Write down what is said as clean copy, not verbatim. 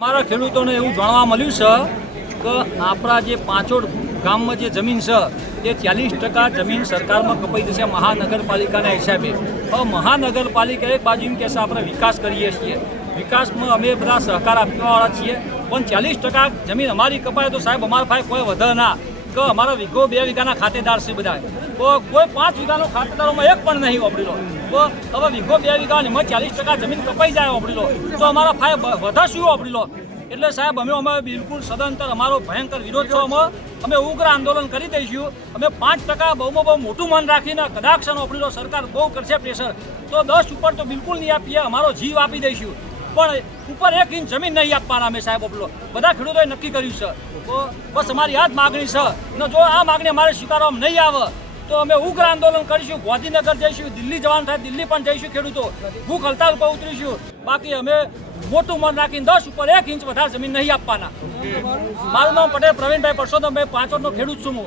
અમારા ખેડૂતોને એવું જાણવા મળ્યું છે કે આપણા જે પાંચોડ ગામમાં જે જમીન છે એ 40% જમીન સરકારમાં કપાઈ જશે મહાનગરપાલિકાના હિસાબે. હવે મહાનગરપાલિકા એક બાજુ એમ કહેશે આપણે વિકાસ કરીએ છીએ, વિકાસમાં અમે બધા સહકાર આપવાવાળા છીએ, પણ 40% જમીન અમારી કપાય તો સાહેબ અમારા પાસે કોઈ વધે ના કે અમારા વીઘો 2 વીઘાના ખાતેદાર છે બધા, કોઈ 5 વીઘાનો ખાતેદારોમાં એક પણ નહીં વાપરી લો. તો હવે વીઘો 2 વીઘાની 40% જમીન કપાઈ જાય વાપરી લો તો અમારા ફાય વધારે શું વાપરી લો. એટલે સાહેબ અમે બિલકુલ સદંતર અમારો ભયંકર વિરોધ છે. અમે ઉગ્ર આંદોલન કરી દઈશું. અમે 5% બહુમાં બહુ મોટું મન રાખીને કદાચ વાપરી લો, સરકાર બહુ કરશે પ્રેશર તો 10 ઉપર તો બિલકુલ નહીં આપીએ, અમારો જીવ આપી દઈશું, પણ ઉપર 1 ઇંચ જમીન નહીં આપવાના અમે સાહેબ આપલો બધા ખેડૂતોએ નક્કી કર્યું છે. તો બસ અમારી આ જ માગણી છે ને જો આ માગણી અમારે સ્વીકારવામાં નહીં આવે તો અમે ઉગ્ર આંદોલન કરીશું, ગાંધીનગર જઈશું, દિલ્હી જવાનું થાય દિલ્હી પણ જઈશું, ખેડૂતો ભૂખ હડતાલ પર ઉતરીશું. બાકી અમે મોટું મન રાખીને 10 ઉપર 1 ઇંચ વધારે જમીન નહીં આપવાના. મારું નામ પટેલ પ્રવીણભાઈ પરસોત્તમભાઈ, પાંચોડનો ખેડૂત છું હું.